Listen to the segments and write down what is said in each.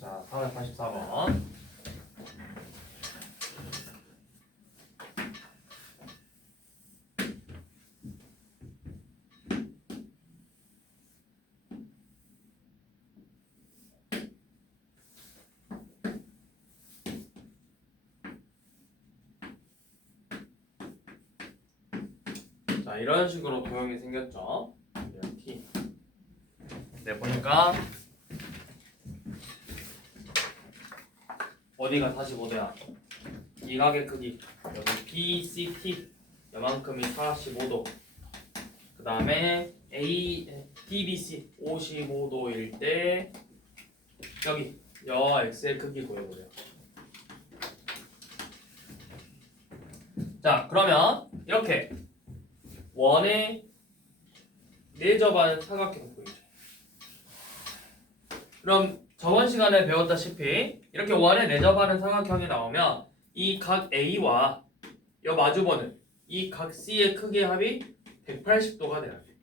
자, 484번. 자, 이런 식으로 도형이 생겼죠. T. 네, 보니까 어디가 45도야? 이 각의 크기 여기 BCT 요만큼이 45도. 그 다음에 DBC 55도일 때 여기 여 X의 크기 구해보래요. 자, 그러면 이렇게 원에 내접하는 사각형 보이죠? 그럼 저번 시간에 배웠다시피 이렇게 원에 내접하는 사각형이 나오면 이 각 A와 여 마주보는 이 각 C의 크기의 합이 180도가 돼야 돼.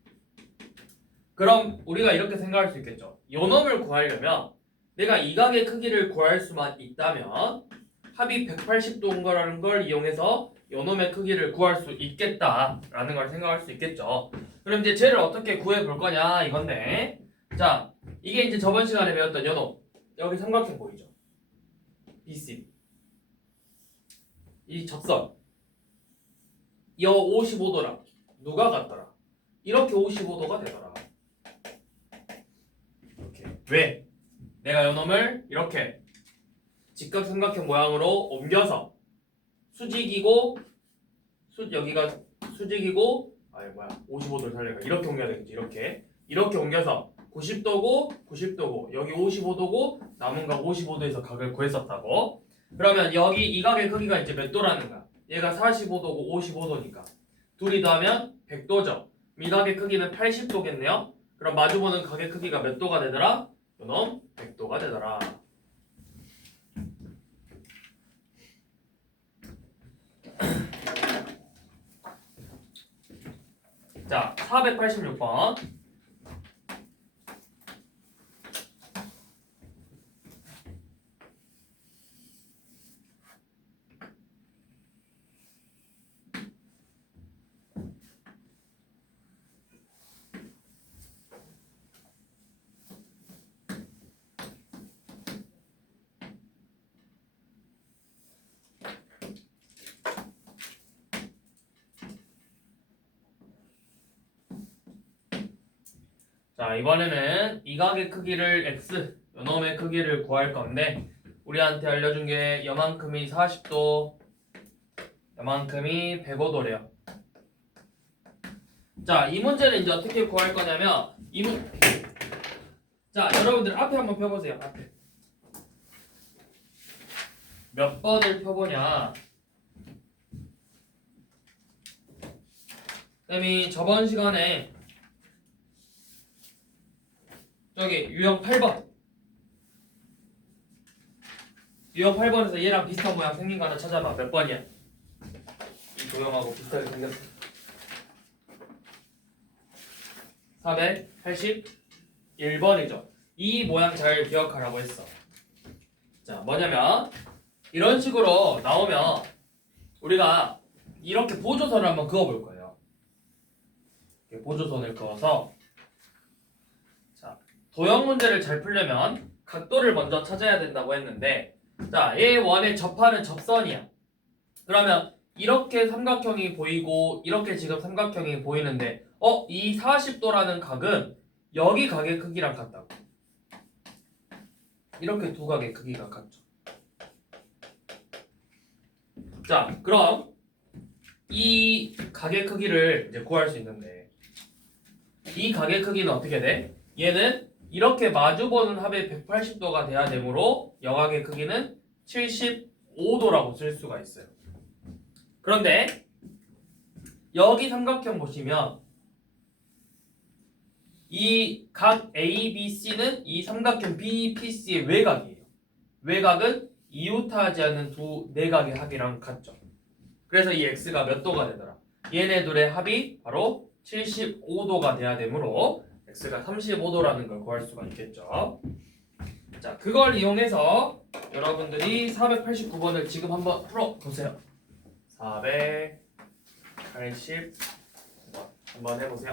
그럼 우리가 이렇게 생각할 수 있겠죠. 요 놈을 구하려면 내가 이 각의 크기를 구할 수만 있다면 합이 180도인 거라는 걸 이용해서 요 놈의 크기를 구할 수 있겠다라는 걸 생각할 수 있겠죠. 그럼 이제 쟤를 어떻게 구해 볼 거냐 이건데, 자, 이게 이제 저번 시간에 배웠던 요 놈. 여기 삼각형 보이죠? BC. 이 접선. 여 55도랑 누가 같더라? 이렇게 55도가 되더라. 이렇게. 왜? 내가 요 놈을 이렇게 직각삼각형 모양으로 옮겨서 수직이고 여기가 수직이고 55도를 살려가 이렇게 옮겨야 되겠지. 이렇게 옮겨서 90도고 90도고 여기 55도고 남은 각 55도에서 각을 구했었다고. 그러면 여기 이 각의 크기가 이제 몇 도라는 거야? 얘가 45도고 55도니까 둘이 더하면 100도죠. 이 각의 크기는 80도겠네요. 그럼 마주보는 각의 크기가 몇 도가 되더라? 요놈 100도가 되더라. 자, 486번. 자, 이번에는 이 각의 크기를 x, 요놈의 크기를 구할 건데 우리한테 알려준 게 요만큼이 40도, 요만큼이 105도래요. 자, 이 문제는 이제 어떻게 구할 거냐면 자, 여러분들 앞에 한번 펴보세요. 앞에 몇 번을 펴보냐. 쌤이 저번 시간에 저기 유형 8번 유형 8번에서 얘랑 비슷한 모양 생긴 거 하나 찾아봐. 몇 번이야? 이 도형하고 비슷하게 생겼어. 481번이죠. 이 모양 잘 기억하라고 했어. 자, 뭐냐면 이런 식으로 나오면 우리가 이렇게 보조선을 한번 그어볼 거예요. 이렇게 보조선을 그어서 도형 문제를 잘 풀려면 각도를 먼저 찾아야 된다고 했는데, 자, 얘 원에 접하는 접선이야. 그러면 이렇게 삼각형이 보이고 이렇게 지금 삼각형이 보이는데 이 40도라는 각은 여기 각의 크기랑 같다고. 이렇게 두 각의 크기가 같죠. 자, 그럼 이 각의 크기를 이제 구할 수 있는데 이 각의 크기는 어떻게 돼? 얘는 이렇게 마주보는 합의 180도가 돼야 되므로 여각의 크기는 75도라고 쓸 수가 있어요. 그런데 여기 삼각형 보시면 이 각 ABC는 이 삼각형 BPC의 외곽이에요. 외곽은 이웃하지 않는 두 내각의 합이랑 같죠. 그래서 이 x가 몇 도가 되더라? 얘네들의 합이 바로 75도가 돼야 되므로 x가 35도라는 걸 구할 수가 있겠죠. 자, 그걸 이용해서 여러분들이 489번을 지금 한번 풀어보세요. 489번 한번 해보세요.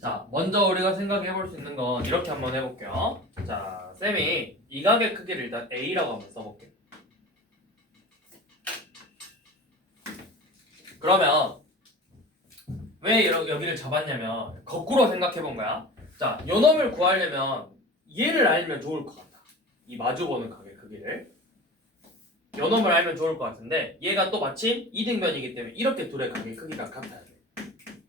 자, 먼저 우리가 생각해 볼 수 있는 건 이렇게 한번 해볼게요. 자, 쌤이 이 각의 크기를 일단 A라고 한번 써볼게요. 그러면 왜 여기를 잡았냐면 거꾸로 생각해 본 거야. 자, 요놈을 구하려면 얘를 알면 좋을 것 같아. 이 마주보는 각의 크기를. 요놈을 알면 좋을 것 같은데 얘가 또 마침 이등변이기 때문에 이렇게 둘의 각의 크기가 같아야 돼.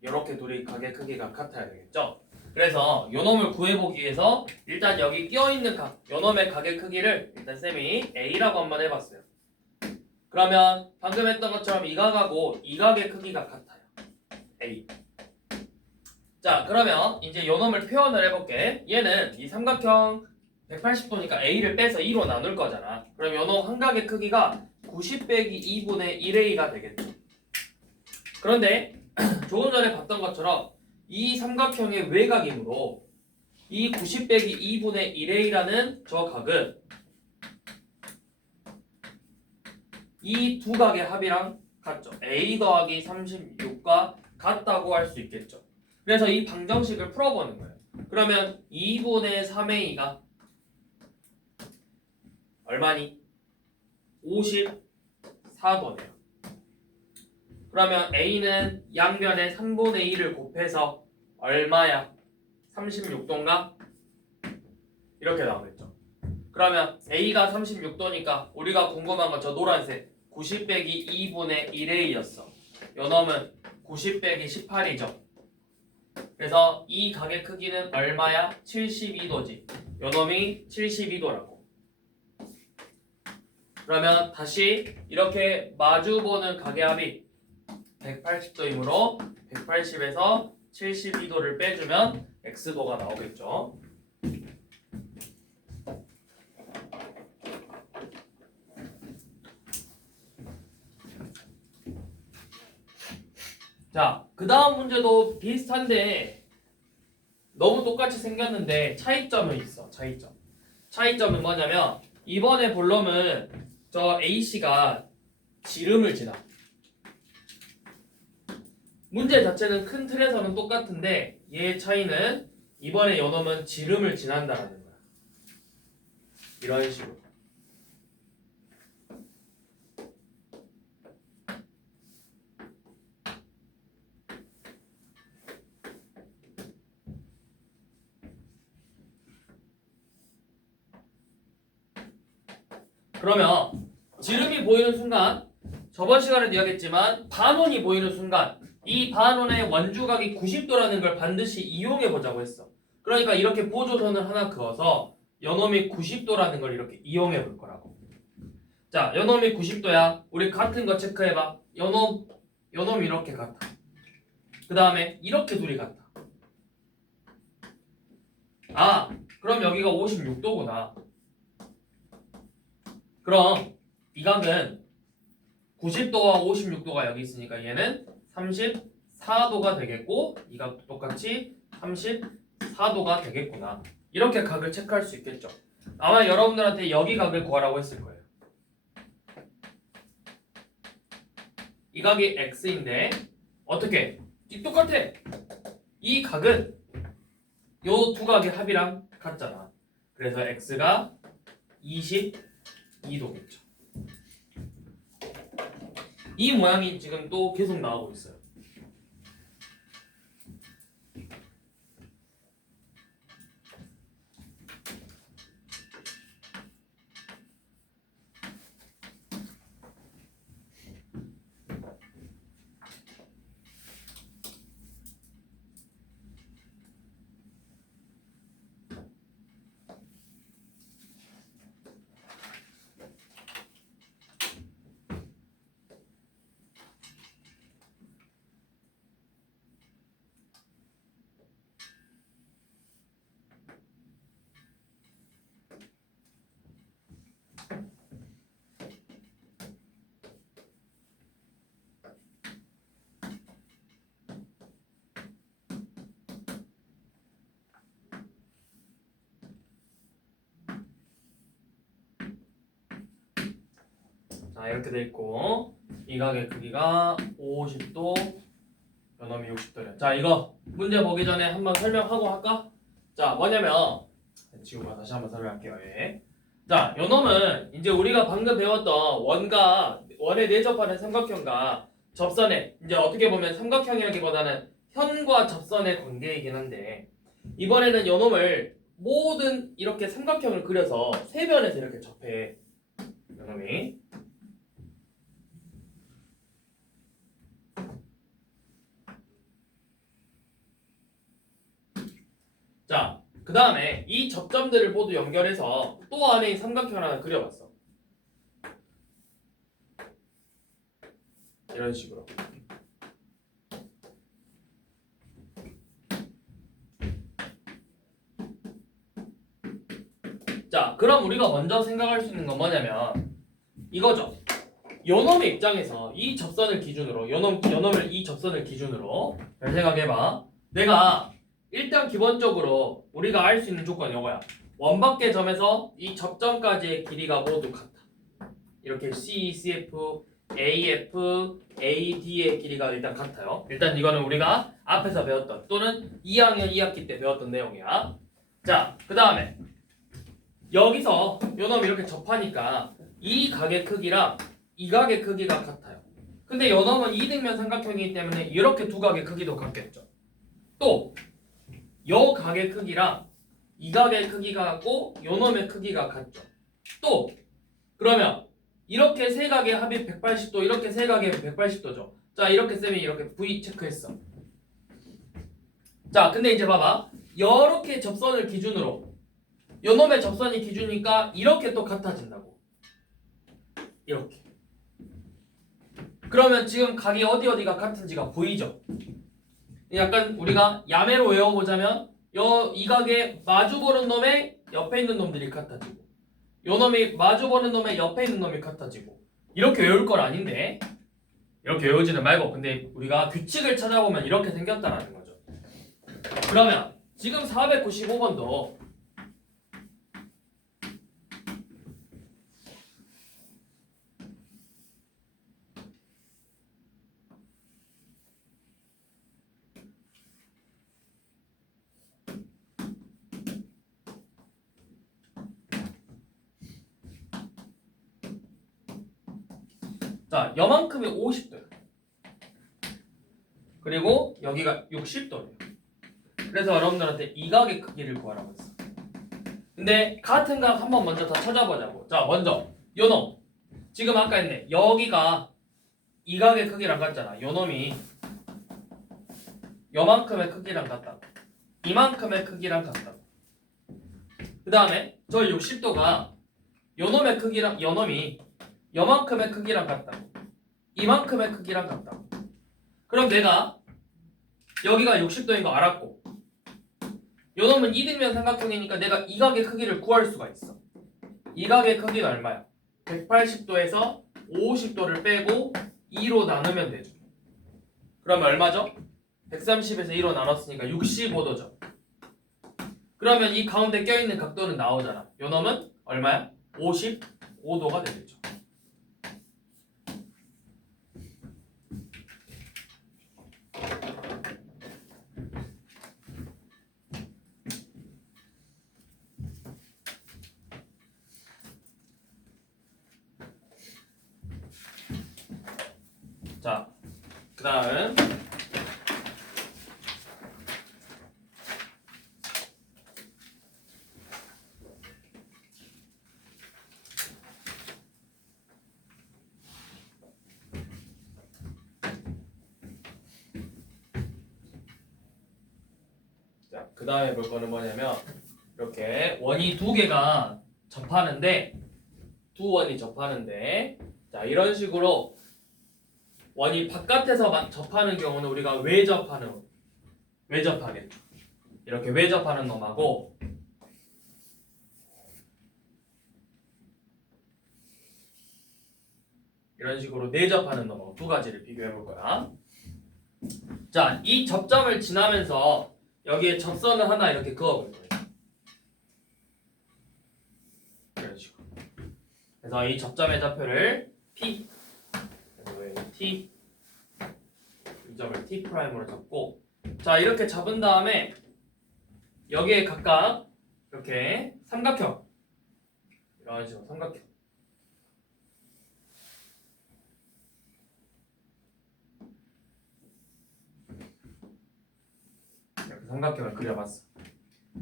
이렇게 둘이 각의 크기가 같아야 되겠죠? 그래서 요놈을 구해보기 위해서 일단 여기 끼어있는 각, 요놈의 각의 크기를 일단 쌤이 A라고 한번 해봤어요. 그러면 방금 했던 것처럼 이 각하고 이 각의 크기가 같아요. A. 자, 그러면 이제 요놈을 표현을 해볼게. 얘는 이 삼각형 180도니까 A를 빼서 2로 나눌 거잖아. 그럼 요놈 한 각의 크기가 90 빼기 2분의 1A가 되겠죠. 그런데 조금 전에 봤던 것처럼 이 삼각형의 외곽이므로 이 90 빼기 2분의 1A라는 저 각은 이 두 각의 합이랑 같죠. A 더하기 36과 같다고 할 수 있겠죠. 그래서 이 방정식을 풀어보는 거예요. 그러면 2분의 3A가 얼마니? 54도네요. 그러면 A는 양변에 3분의 1을 곱해서 얼마야? 36도인가? 이렇게 나오겠죠. 그러면 A가 36도니까 우리가 궁금한 건 저 노란색 90 빼기 2분의 1A였어. 요놈은 90 빼기 18이죠. 그래서 이 각의 크기는 얼마야? 72도지. 요놈이 72도라고. 그러면 다시 이렇게 마주보는 각의 합이 180도이므로 180에서 72도를 빼주면 X도가 나오겠죠. 자, 그 다음 문제도 비슷한데 너무 똑같이 생겼는데 차이점은 있어. 차이점은 뭐냐면 이번에 볼륨은 저 AC가 지름을 지나. 문제 자체는 큰 틀에서는 똑같은데 얘의 차이는 이번에 요놈은 지름을 지난다라는 거야. 이런 식으로. 그러면 지름이 보이는 순간 저번 시간에도 이야기했지만 반원이 보이는 순간 이 반원의 원주각이 90도라는 걸 반드시 이용해 보자고 했어. 그러니까 이렇게 보조선을 하나 그어서 요놈이 90도라는 걸 이렇게 이용해 볼 거라고. 자, 요놈이 90도야. 우리 같은 거 체크해봐. 요놈 이렇게 같아. 그 다음에 이렇게 둘이 같아. 아, 그럼 여기가 56도구나. 그럼 이 각은 90도와 56도가 여기 있으니까 얘는 34도가 되겠고 이 각도 똑같이 34도가 되겠구나. 이렇게 각을 체크할 수 있겠죠. 아마 여러분들한테 여기 각을 구하라고 했을 거예요. 이 각이 x인데 어떻게? 똑같아. 이 각은 요 두 각의 합이랑 같잖아. 그래서 x가 22도겠죠. 이 모양이 지금 또 계속 나오고 있어요. 자, 이렇게 돼 있고 이 각의 크기가 50도, 요놈이 60도래. 자, 이거 문제 보기 전에 한번 설명하고 할까? 자, 뭐냐면 지우가 다시 한번 설명할게요. 예. 자, 요놈은 이제 우리가 방금 배웠던 원에 내접하는 삼각형과 접선의 이제 어떻게 보면 삼각형이라기보다는 현과 접선의 관계이긴 한데 이번에는 요놈을 모든 이렇게 삼각형을 그려서 세 변에서 이렇게 접해. 요놈이 자, 그 다음에 이 접점들을 모두 연결해서 또 안에 삼각형 하나 그려봤어. 이런 식으로. 자, 그럼 우리가 먼저 생각할 수 있는 건 뭐냐면 이거죠. 요놈의 입장에서 이 접선을 기준으로 요놈을 이 접선을 기준으로 잘 생각해봐. 내가 일단 기본적으로 우리가 알 수 있는 조건이 이거야. 원밖의 점에서 이 접점까지의 길이가 모두 같아. 이렇게 C, CF, AF, AD의 길이가 일단 같아요. 일단 이거는 우리가 앞에서 배웠던 또는 2학년 2학기 때 배웠던 내용이야. 자, 그 다음에 여기서 요놈이 이렇게 접하니까 이 각의 크기랑 이 각의 크기가 같아요. 근데 요놈은 이등변 삼각형이기 때문에 이렇게 두 각의 크기도 같겠죠. 또 요 각의 크기랑 이 각의 크기가 같고 요놈의 크기가 같죠. 또 그러면 이렇게 세 각의 합이 180도, 이렇게 세 각의 180도죠. 자, 이렇게 쌤이 이렇게 V 체크했어. 자, 근데 이제 봐봐. 이렇게 접선을 기준으로 요놈의 접선이 기준이니까 이렇게 또 같아진다고. 이렇게. 그러면 지금 각이 어디가 같은지가 보이죠? 약간 우리가 야매로 외워보자면 이 각에 마주보는 놈의 옆에 있는 놈들이 같아지고 요 놈이 마주보는 놈의 옆에 있는 놈이 같아지고 이렇게 외울 건 아닌데 이렇게 외우지는 말고 근데 우리가 규칙을 찾아보면 이렇게 생겼다라는 거죠. 그러면 지금 495번도 자, 요만큼이 50도예요. 그리고 여기가 60도예요. 그래서 여러분들한테 이 각의 크기를 구하라고 했어. 근데 같은 각 한번 먼저 다 찾아보자고. 자, 먼저 요놈. 지금 아까 했네. 여기가 이 각의 크기랑 같잖아. 요놈이 요만큼의 크기랑 같다고. 이만큼의 크기랑 같다고. 그 다음에 저 60도가 요놈의 크기랑 요놈이 요만큼의 크기랑 같다고. 이만큼의 크기랑 같다고. 그럼 내가 여기가 60도인 거 알았고 요놈은 이등변 삼각형이니까 내가 이 각의 크기를 구할 수가 있어. 이 각의 크기가 얼마야? 180도에서 50도를 빼고 2로 나누면 되죠. 그러면 얼마죠? 130에서 2로 나눴으니까 65도죠. 그러면 이 가운데 껴있는 각도는 나오잖아. 요 놈은 얼마야? 55도가 되겠죠. 자, 그 다음 그 다음에 볼 거는 뭐냐면 이렇게 원이 두 개가 접하는데 두 원이 접하는데 자 이런 식으로 원이 바깥에서 접하는 경우는 우리가 외접하겠죠. 이렇게 외접하는 놈하고 이런 식으로 내접하는 놈하고 두 가지를 비교해 볼 거야. 자, 이 접점을 지나면서 여기에 접선을 하나 이렇게 그어볼 거예요. 이런 식으로. 그래서 이 접점의 좌표를 P, 그래서 T, 이 점을 T 프라임으로 잡고, 자 이렇게 잡은 다음에 여기에 각각 이렇게 삼각형, 이런 식으로 삼각형. 이렇게 삼각형을 그려봤어.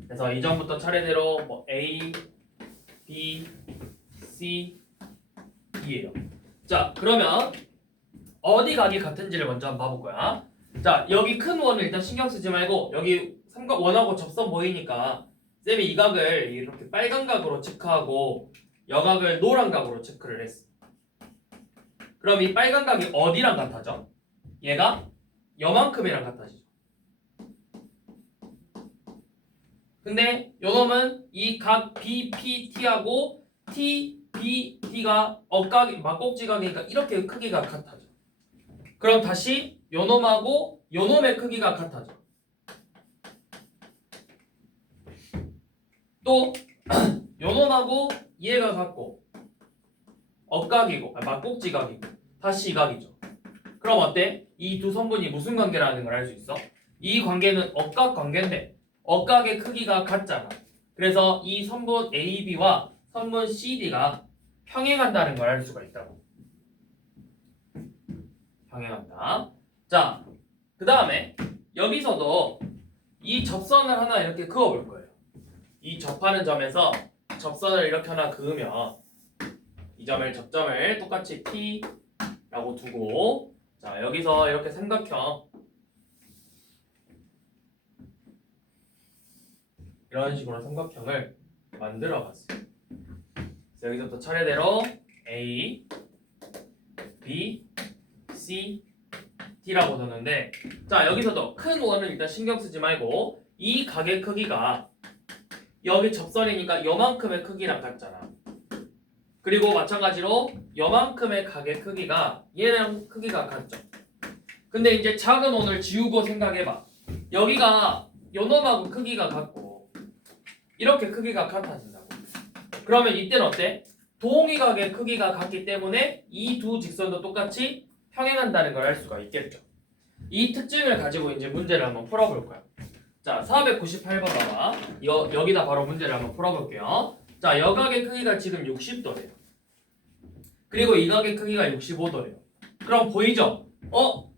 그래서 이전부터 차례대로 뭐 A, B, C, D예요. 자, 그러면 어디 각이 같은지를 먼저 한번 봐볼 거야. 자, 여기 큰 원을 일단 신경 쓰지 말고 여기 삼각 원하고 접선 보이니까 쌤이 이 각을 이렇게 빨간 각으로 체크하고 여각을 노란 각으로 체크를 했어. 그럼 이 빨간 각이 어디랑 같아져? 얘가 요만큼이랑 같아지죠. 근데 요놈은 이 각 BPT하고 TBT가 억각이 막꼭지각이니까 이렇게 크기가 같아져. 그럼 다시 요놈하고 요놈의 크기가 같아져. 또 요놈하고 얘가 같고 억각이고 막꼭지각이고 다시 이 각이죠. 그럼 어때? 이 두 선분이 무슨 관계라는 걸 알 수 있어? 이 관계는 억각 관계인데 억각의 크기가 같잖아. 그래서 이 선분 AB와 선분 CD가 평행한다는 걸 알 수가 있다고. 평행한다. 자, 그 다음에 여기서도 이 접선을 하나 이렇게 그어볼 거예요. 이 접하는 점에서 접선을 이렇게 하나 그으면 이 점을 접점을 똑같이 P라고 두고 자 여기서 이렇게 삼각형 이런 식으로 삼각형을 만들어 봤어요. 여기서부터 차례대로 A, B, C, D라고 두는데 자 여기서도 큰 원은 일단 신경 쓰지 말고 이 각의 크기가 여기 접선이니까 요만큼의 크기랑 같잖아. 그리고 마찬가지로 요만큼의 각의 크기가 얘랑 크기가 같죠. 근데 이제 작은 원을 지우고 생각해봐. 여기가 요놈하고 크기가 같고 이렇게 크기가 같아진다고. 그러면 이때는 어때? 동의각의 크기가 같기 때문에 이 두 직선도 똑같이 평행한다는 걸 알 수가 있겠죠. 이 특징을 가지고 이제 문제를 한번 풀어볼 거야. 자, 498번 봐봐. 여기다 바로 문제를 한번 풀어볼게요. 자, 여각의 크기가 지금 60도래요. 그리고 이 각의 크기가 65도래요. 그럼 보이죠?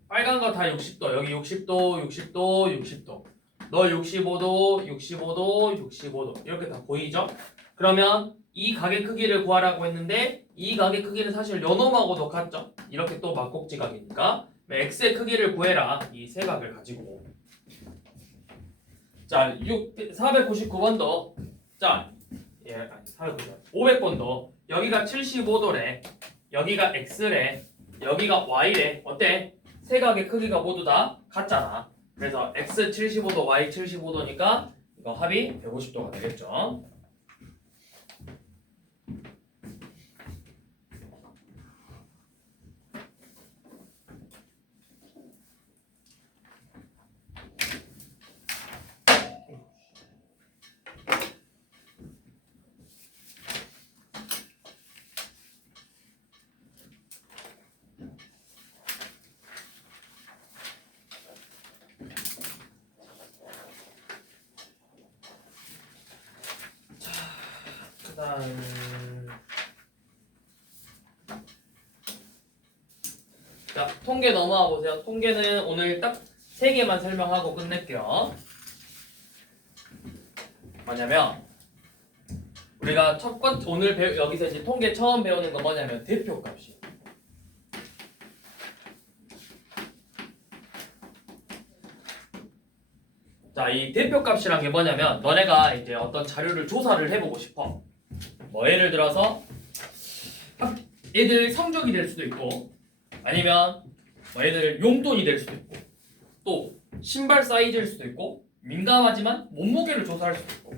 빨간 거 다 60도. 여기 60도, 60도, 60도. 너 65도, 65도, 65도. 이렇게 다 보이죠? 그러면 이 각의 크기를 구하라고 했는데 이 각의 크기는 사실 요놈하고도 같죠? 이렇게 또 막꼭지 각이니까 x의 크기를 구해라. 이 세 각을 가지고. 자, 499번도 자, 500번도 여기가 75도래. 여기가 x래. 여기가 y래. 어때? 세 각의 크기가 모두 다 같잖아. 그래서 x 75도, y 75도니까 이거 합이 150도가 되겠죠. 자, 통계 넘어와 보세요. 통계는 오늘 딱 3개만 설명하고 끝낼게요. 뭐냐면 우리가 오늘 여기서 이제 통계 처음 배우는 거 뭐냐면 대표값이. 자, 이 대표값이란 게 뭐냐면 너네가 이제 어떤 자료를 조사를 해보고 싶어. 뭐 예를 들어서 애들 성적이 될 수도 있고 아니면 뭐 애들 용돈이 될 수도 있고 또 신발 사이즈일 수도 있고 민감하지만 몸무게를 조사할 수도 있고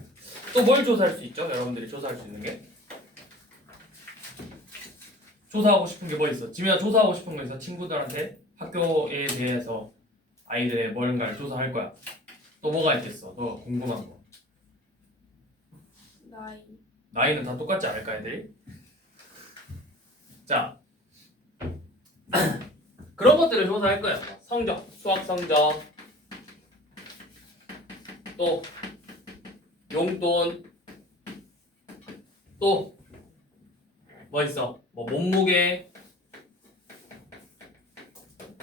또 뭘 조사할 수 있죠? 여러분들이 조사할 수 있는 게 조사하고 싶은 게 뭐 있어? 지민아 조사하고 싶은 거 있어? 친구들한테 학교에 대해서 아이들의 뭔가를 조사할 거야. 또 뭐가 있겠어? 너 궁금한 거. 나이는 다 똑같지 않을까 애들이? 자 그런 것들을 조사할 거야. 성적, 수학 성적, 또 용돈, 또 뭐 있어? 뭐 몸무게,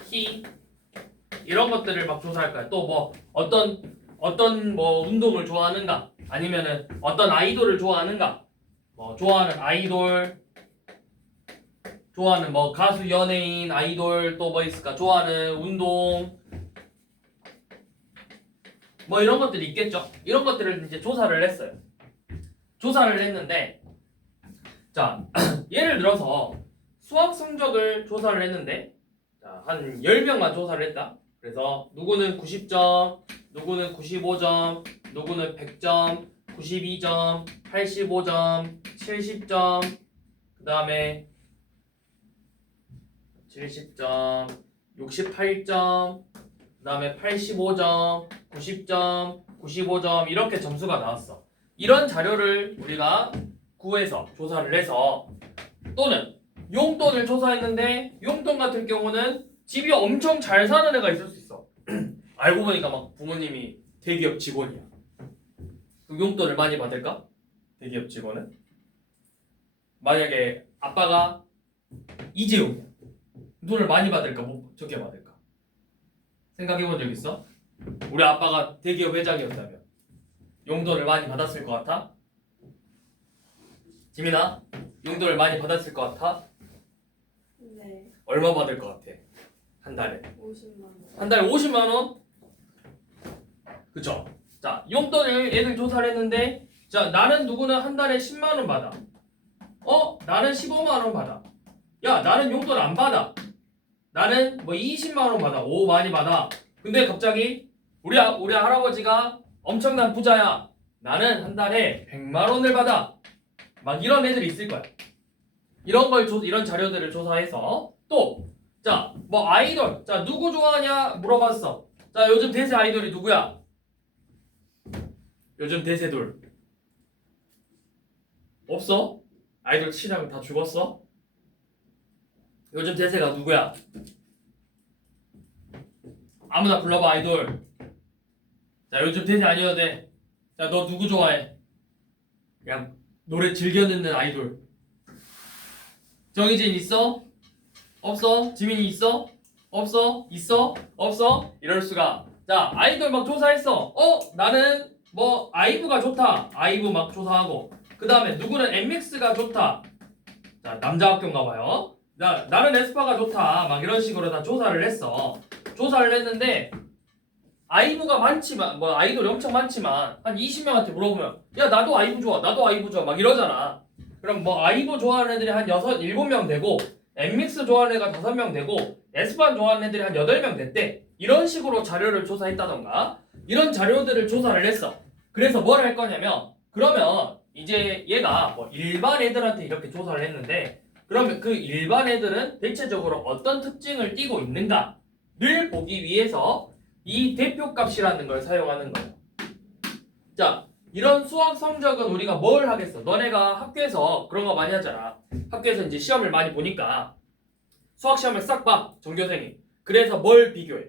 키 이런 것들을 막 조사할 거야. 또 뭐 어떤 뭐 운동을 좋아하는가? 아니면은 어떤 아이돌을 좋아하는가? 뭐 좋아하는 아이돌, 좋아하는 뭐 가수, 연예인, 아이돌 또 뭐 있을까? 좋아하는 운동 뭐 이런 것들이 있겠죠. 이런 것들을 이제 조사를 했어요. 조사를 했는데 자 예를 들어서 수학 성적을 조사를 했는데 자, 한 10명만 조사를 했다. 그래서 누구는 90점, 누구는 95점, 누구는 100점, 92점, 85점, 70점, 그 다음에 70점, 68점, 그 다음에 85점, 90점, 95점 이렇게 점수가 나왔어. 이런 자료를 우리가 구해서 조사를 해서 또는 용돈을 조사했는데 용돈 같은 경우는 집이 엄청 잘 사는 애가 있을 수 있어. 알고 보니까 막 부모님이 대기업 직원이야. 그 용돈을 많이 받을까? 대기업 직원은? 만약에 아빠가 이재용이야. 돈을 많이 받을까? 뭐 적게 받을까? 생각해 본 적 있어? 우리 아빠가 대기업 회장이었다면 용돈을 많이 받았을 것 같아? 지민아, 용돈을 많이 받았을 것 같아? 네, 얼마 받을 것 같아? 한 달에? 50만 원. 한 달에 50만 원? 그쵸? 자, 용돈을 애들 조사를 했는데 자, 나는 누구는 한 달에 10만 원 받아. 나는 15만 원 받아. 야, 나는 용돈 안 받아. 나는 뭐 20만 원 받아. 오, 많이 받아. 근데 갑자기 우리 할아버지가 엄청난 부자야. 나는 한 달에 100만 원을 받아. 막 이런 애들이 있을 거야. 이런 자료들을 조사해서 또 자, 뭐 아이돌. 자, 누구 좋아하냐 물어봤어. 자, 요즘 대세 아이돌이 누구야? 요즘 대세돌 없어? 아이돌 치자면 다 죽었어? 요즘 대세가 누구야? 아무나 불러봐 아이돌. 자, 요즘 대세 아니어도 돼. 자, 너 누구 좋아해? 그냥 노래 즐겨 듣는 아이돌. 정희진 있어? 없어? 지민이 있어? 없어? 있어? 없어? 이럴 수가. 자, 아이돌 막 조사했어. 나는 뭐 아이브가 좋다. 아이브 막 조사하고. 그 다음에 누구는 엠믹스가 좋다. 자, 남자 학교인가 봐요. 나는 에스파가 좋다. 막 이런 식으로 다 조사를 했어. 조사를 했는데 아이브가 많지만 뭐 아이돌이 엄청 많지만 한 20명한테 물어보면 야, 나도 아이브 좋아. 나도 아이브 좋아. 막 이러잖아. 그럼 뭐 아이브 좋아하는 애들이 한 7명 되고 엠믹스 좋아하는 애가 5명 되고 에스파 좋아하는 애들이 한 8명 됐대. 이런 식으로 자료를 조사했다던가 이런 자료들을 조사를 했어. 그래서 뭘 할 거냐면 그러면 이제 얘가 뭐 일반 애들한테 이렇게 조사를 했는데 그러면 그 일반 애들은 대체적으로 어떤 특징을 띠고 있는가를 보기 위해서 이 대표값이라는 걸 사용하는 거예요. 자, 이런 수학 성적은 우리가 뭘 하겠어? 너네가 학교에서 그런 거 많이 하잖아. 학교에서 이제 시험을 많이 보니까 수학 시험을 싹 봐, 전교생이. 그래서 뭘 비교해?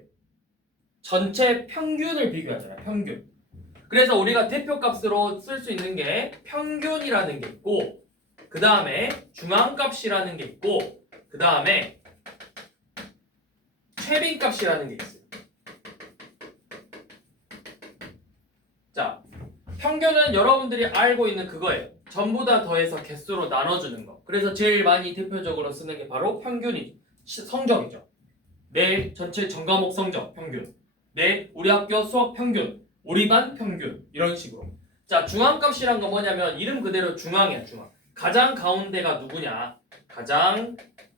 전체 평균을 비교하잖아, 평균. 그래서 우리가 대표값으로 쓸 수 있는 게 평균이라는 게 있고 그 다음에 중앙값이라는 게 있고 그 다음에 최빈값이라는 게 있어요. 자, 평균은 여러분들이 알고 있는 그거예요. 전부 다 더해서 개수로 나눠주는 거. 그래서 제일 많이 대표적으로 쓰는 게 바로 평균이 성적이죠. 내 전체 전과목 성적 평균, 내 우리 학교 수업 평균, 우리 반 평균 이런 식으로. 자, 중앙값이란 건 뭐냐면 이름 그대로 중앙이야. 중앙. 가장 가운데가 누구냐? 가장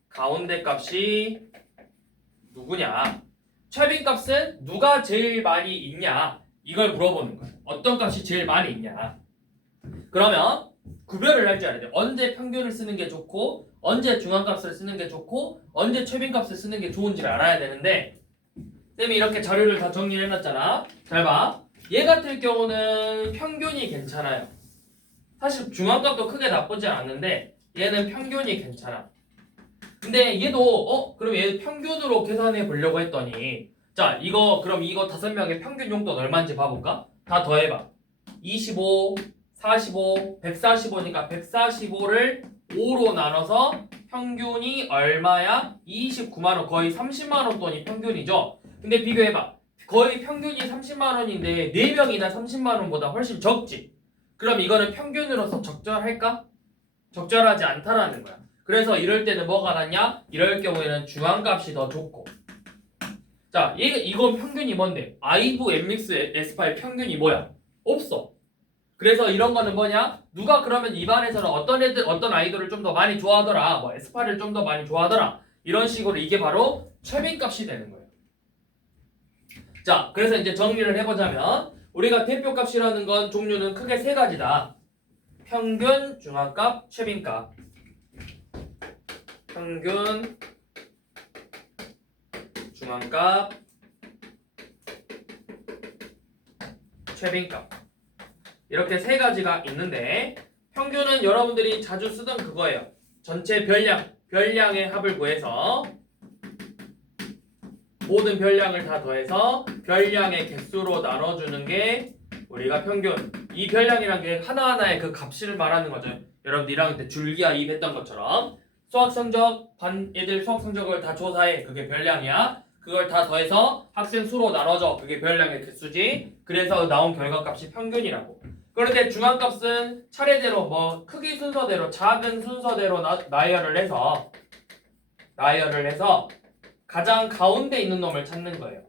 가운데 값이 누구냐? 최빈값은 누가 제일 많이 있냐? 이걸 물어보는 거야. 어떤 값이 제일 많이 있냐? 그러면 구별을 할 줄 알아야 돼. 언제 평균을 쓰는 게 좋고 언제 중앙값을 쓰는 게 좋고 언제 최빈값을 쓰는 게 좋은지를 알아야 되는데 쌤이 이렇게 자료를 다 정리를 해놨잖아. 잘 봐. 얘 같은 경우는 평균이 괜찮아요. 사실 중앙값도 크게 나쁘지 않은데 얘는 평균이 괜찮아. 근데 얘도 그럼 얘 평균으로 계산해 보려고 했더니 자 이거 그럼 이거 5명의 평균 용도는 얼마인지 봐볼까? 다 더해봐. 25, 45, 145니까 145를 5로 나눠서 평균이 얼마야? 29만원, 거의 30만원 돈이 평균이죠. 근데 비교해봐. 거의 평균이 30만원인데 4명이나 30만원보다 훨씬 적지. 그럼 이거는 평균으로서 적절할까? 적절하지 않다라는 거야. 그래서 이럴 때는 뭐가 낫냐? 이럴 경우에는 중앙값이 더 좋고. 자, 이건 평균이 뭔데? 아이브 엠믹스 S8 평균이 뭐야? 없어. 그래서 이런 거는 뭐냐? 누가 그러면 이 반에서는 어떤 아이돌을 좀 더 많이 좋아하더라. 뭐 S8을 좀 더 많이 좋아하더라. 이런 식으로 이게 바로 최빈값이 되는 거예요. 자, 그래서 이제 정리를 해보자면 우리가 대표값이라는 건 종류는 크게 3가지다. 평균, 중앙값, 최빈값. 평균, 중앙값, 최빈값. 이렇게 3가지가 있는데 평균은 여러분들이 자주 쓰던 그거예요. 전체 별량의 합을 구해서 모든 별량을 다 더해서 별량의 개수로 나눠주는 게 우리가 평균. 이 별량이란 게 하나하나의 그 값을 말하는 거죠. 여러분들 1학년 때 줄기와 이입 했던 것처럼 수학 성적, 반 애들 수학 성적을 다 조사해. 그게 별량이야. 그걸 다 더해서 학생 수로 나눠줘. 그게 별량의 개수지. 그래서 나온 결과값이 평균이라고. 그런데 중앙값은 차례대로 뭐 크기 순서대로 작은 순서대로 나열을 해서 가장 가운데 있는 놈을 찾는 거예요.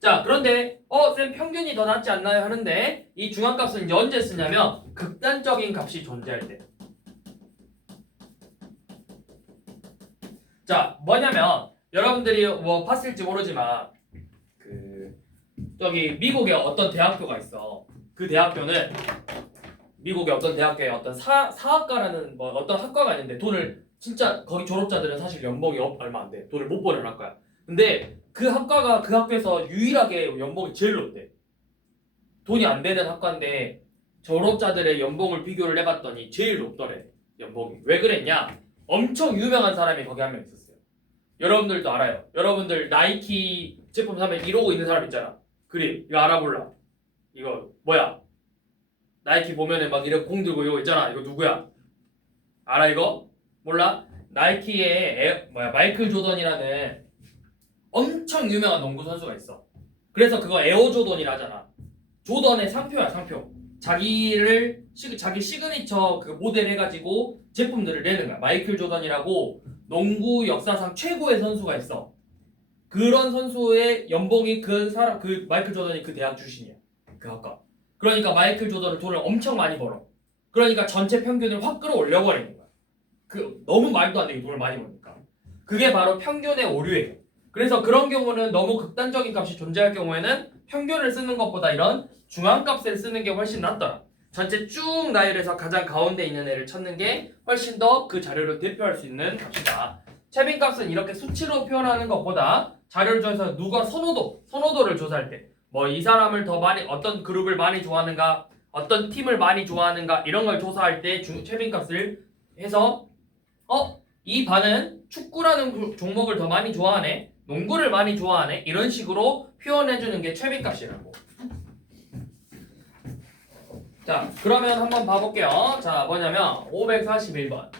자, 그런데 쌤 평균이 더 낫지 않나요? 하는데 이 중앙값은 이제 언제 쓰냐면 극단적인 값이 존재할 때. 자, 뭐냐면 여러분들이 뭐 봤을지 모르지만 저기 미국에 어떤 대학교가 있어. 그 대학교는 미국의 어떤 대학교에 어떤 사학과라는 뭐 어떤 학과가 있는데 돈을 진짜 거기 졸업자들은 사실 연봉이 얼마 안 돼. 돈을 못 버는 학과야. 근데 그 학과가 그 학교에서 유일하게 연봉이 제일 높대. 돈이 안 되는 학과인데 졸업자들의 연봉을 비교를 해봤더니 제일 높더래. 연봉이. 왜 그랬냐? 엄청 유명한 사람이 거기 한 명 있었어요. 여러분들도 알아요. 여러분들 나이키 제품 사면 이러고 있는 사람 있잖아. 그래, 이거 알아볼라. 이거 뭐야? 나이키 보면은 막 이렇게 공 들고 이거 있잖아. 이거 누구야? 알아 이거? 몰라? 나이키에 마이클 조던이라는 엄청 유명한 농구 선수가 있어. 그래서 그거 에어 조던이라 하잖아. 조던의 상표야, 상표. 자기 시그니처 그 모델 해가지고 제품들을 내는 거야. 마이클 조던이라고 농구 역사상 최고의 선수가 있어. 그런 선수의 연봉이 그 마이클 조던이 그 대학 출신이야. 그 학과. 그러니까 마이클 조던은 돈을 엄청 많이 벌어. 그러니까 전체 평균을 확 끌어올려버리는 거야. 너무 말도 안 되게 돈을 많이 버니까. 그게 바로 평균의 오류예요. 그래서 그런 경우는 너무 극단적인 값이 존재할 경우에는 평균을 쓰는 것보다 이런 중앙값을 쓰는 게 훨씬 낫더라. 전체 쭉 나열해서 가장 가운데 있는 애를 찾는 게 훨씬 더 그 자료를 대표할 수 있는 값이다. 최빈값은 이렇게 수치로 표현하는 것보다 자료를 통해서 누가 선호도를 조사할 때 뭐 이 사람을 더 많이 어떤 그룹을 많이 좋아하는가 어떤 팀을 많이 좋아하는가 이런 걸 조사할 때 최빈값을 해서 이 반은 축구라는 종목을 더 많이 좋아하네 농구를 많이 좋아하네 이런 식으로 표현해주는 게 최빈값이라고. 자, 그러면 한번 봐볼게요. 자, 뭐냐면 541번.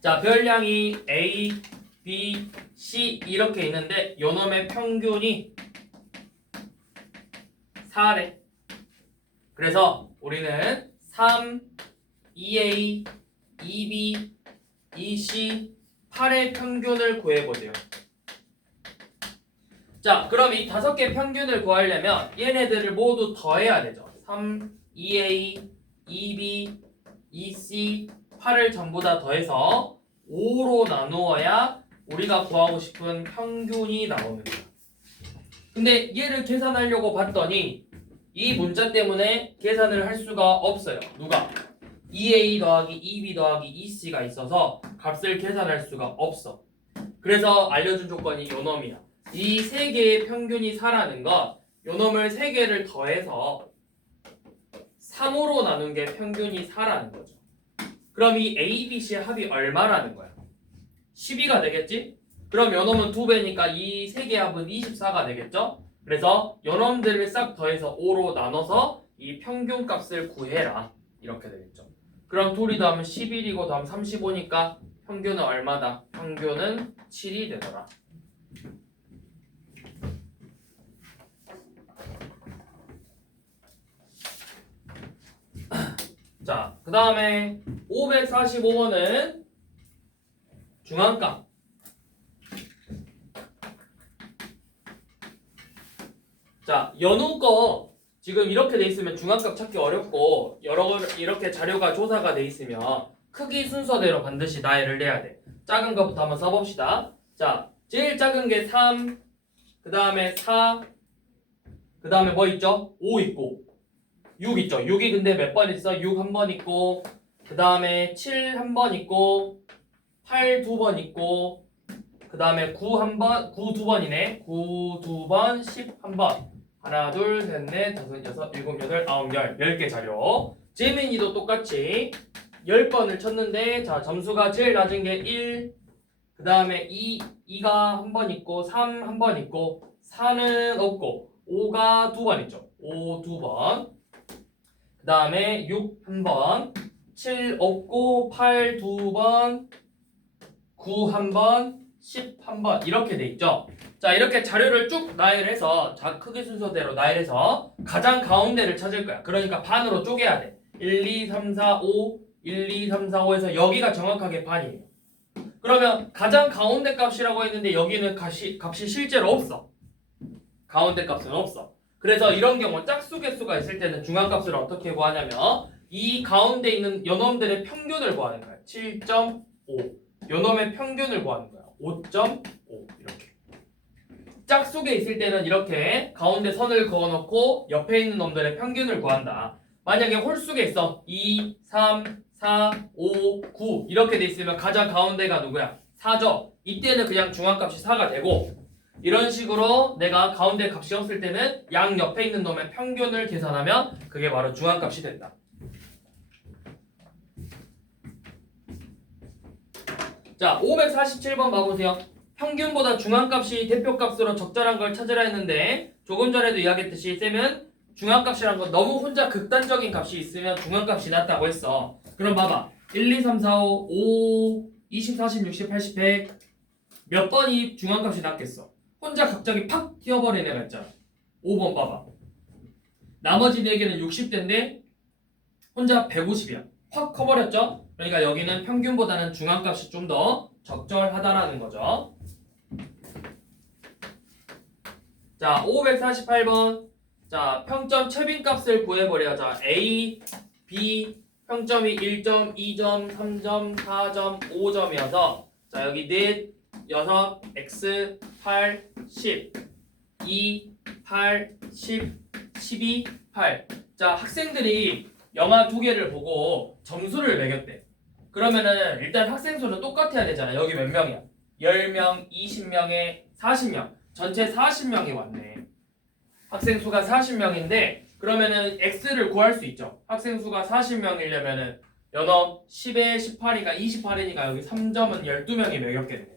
자, 별량이 A, B, C 이렇게 있는데 요놈의 평균이 4래. 그래서 우리는 3, 2A, 2B, 2C, 8의 평균을 구해보세요. 자, 그럼 이 5개 평균을 구하려면 얘네들을 모두 더해야 되죠. 3, 2A, 2B, 2C, 8을 전부 다 더해서 5로 나누어야 우리가 구하고 싶은 평균이 나오는 거야. 근데 얘를 계산하려고 봤더니 이 문자 때문에 계산을 할 수가 없어요. 누가? 2A 더하기 2B 더하기 2C가 있어서 값을 계산할 수가 없어. 그래서 알려준 조건이 요놈이야. 이 세 개의 평균이 4라는 건 요놈을 3개를 더해서 3으로 나눈 게 평균이 4라는 거죠. 그럼 이 A, B, C의 합이 얼마라는 거야? 12가 되겠지? 그럼 요놈은 2배니까 이 세 개의 합은 24가 되겠죠? 그래서 요놈들을 싹 더해서 5로 나눠서 이 평균 값을 구해라. 이렇게 되겠죠. 그럼 둘이 더하면 11이고 더하면 35니까 평균은 얼마다? 평균은 7이 되더라. 자, 그 다음에 545번은 중앙값. 자, 연우 거 지금 이렇게 돼 있으면 중앙값 찾기 어렵고 여러 이렇게 자료가 조사가 돼 있으면 크기 순서대로 반드시 나열을 해야 돼. 작은 것부터 한번 써봅시다. 자, 제일 작은 게 3, 그 다음에 4, 그 다음에 뭐 있죠? 5 있고 6 있죠. 6이 근데 몇 번 있어? 6 한 번 있고 그 다음에 7 한 번 있고 8 두 번 있고 그 다음에 9 한 번, 9 두 번이네. 9 두 번, 10 한 번. 하나, 둘, 셋, 넷, 다섯, 여섯, 일곱, 여덟, 아홉, 열. 10개 자료. 재민이도 똑같이 10번을 쳤는데 자, 점수가 제일 낮은 게 1, 그 다음에 2가 한 번 있고 3 한 번 있고 4는 없고 5가 두 번 있죠. 5 두 번. 그 다음에 6 한 번, 7 없고 8 두 번, 9 한 번, 10 한 번 이렇게 돼 있죠. 자, 이렇게 자료를 쭉 나열해서 자 크기 순서대로 나열해서 가장 가운데를 찾을 거야. 그러니까 반으로 쪼개야 돼. 1, 2, 3, 4, 5, 1, 2, 3, 4, 5에서 여기가 정확하게 반이에요. 그러면 가장 가운데 값이라고 했는데 여기는 값이 실제로 없어. 가운데 값은 없어. 그래서 이런 경우 짝수 개수가 있을 때는 중앙값을 어떻게 구하냐면 이 가운데 있는 요놈들의 평균을 구하는 거야. 7.5. 요놈의 평균을 구하는 거야. 5.5 이렇게. 짝수에 있을 때는 이렇게 가운데 선을 그어놓고 옆에 있는 놈들의 평균을 구한다. 만약에 홀수에 있어 2, 3, 4, 5, 9 이렇게 돼 있으면 가장 가운데가 누구야? 4죠. 이때는 그냥 중앙값이 4가 되고 이런 식으로 내가 가운데 값이 없을 때는 양 옆에 있는 놈의 평균을 계산하면 그게 바로 중앙값이 된다. 자, 547번 봐보세요. 평균보다 중앙값이 대표값으로 적절한 걸 찾으라 했는데 조금 전에도 이야기했듯이 쌤은 중앙값이란 건 너무 혼자 극단적인 값이 있으면 중앙값이 낮다고 했어. 그럼 봐봐. 1, 2, 3, 4, 5, 5, 20, 40, 60, 80, 100 몇 번이 중앙값이 낮겠어? 혼자 갑자기 팍 튀어버린 애가 있잖아. 5번 봐봐. 나머지 4개는 60대인데 혼자 150이야. 확 커버렸죠? 그러니까 여기는 평균보다는 중앙값이 좀 더 적절하다라는 거죠. 자, 548번. 자, 평점 최빈값을 구해보려. 자, A, B 평점이 1점, 2점, 3점, 4점, 5점이어서 자, 여기 넷, 6, X, 8, 10, 2, 8, 10, 12, 8. 자, 학생들이 영화 2개를 보고 점수를 매겼대. 그러면은 일단 학생 수는 똑같아야 되잖아. 여기 몇 명이야? 10명, 20명에 40명. 전체 40명이 왔네. 학생 수가 40명인데 그러면은 X를 구할 수 있죠. 학생 수가 40명이려면은 연어 10에 18이니까 28이니까 여기 3점은 12명이 매겼겠네.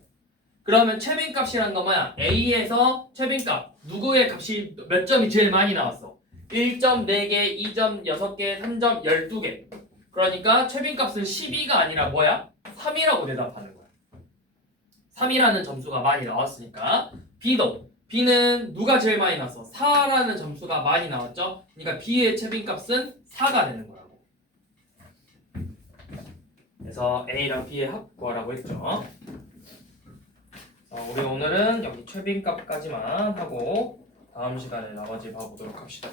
그러면 최빈값이란 건 뭐야? A에서 최빈값 누구의 값이 몇 점이 제일 많이 나왔어? 1점 4개, 2점 6개, 3점 12개. 그러니까 최빈값은 12가 아니라 뭐야? 3이라고 대답하는 거야. 3이라는 점수가 많이 나왔으니까 B도 B는 누가 제일 많이 나왔어? 4라는 점수가 많이 나왔죠? 그러니까 B의 최빈값은 4가 되는 거라고. 그래서 A랑 B의 합 구하라고 했죠. 우리 오늘은 여기 최빈값까지만 하고 다음 시간에 나머지 봐보도록 합시다.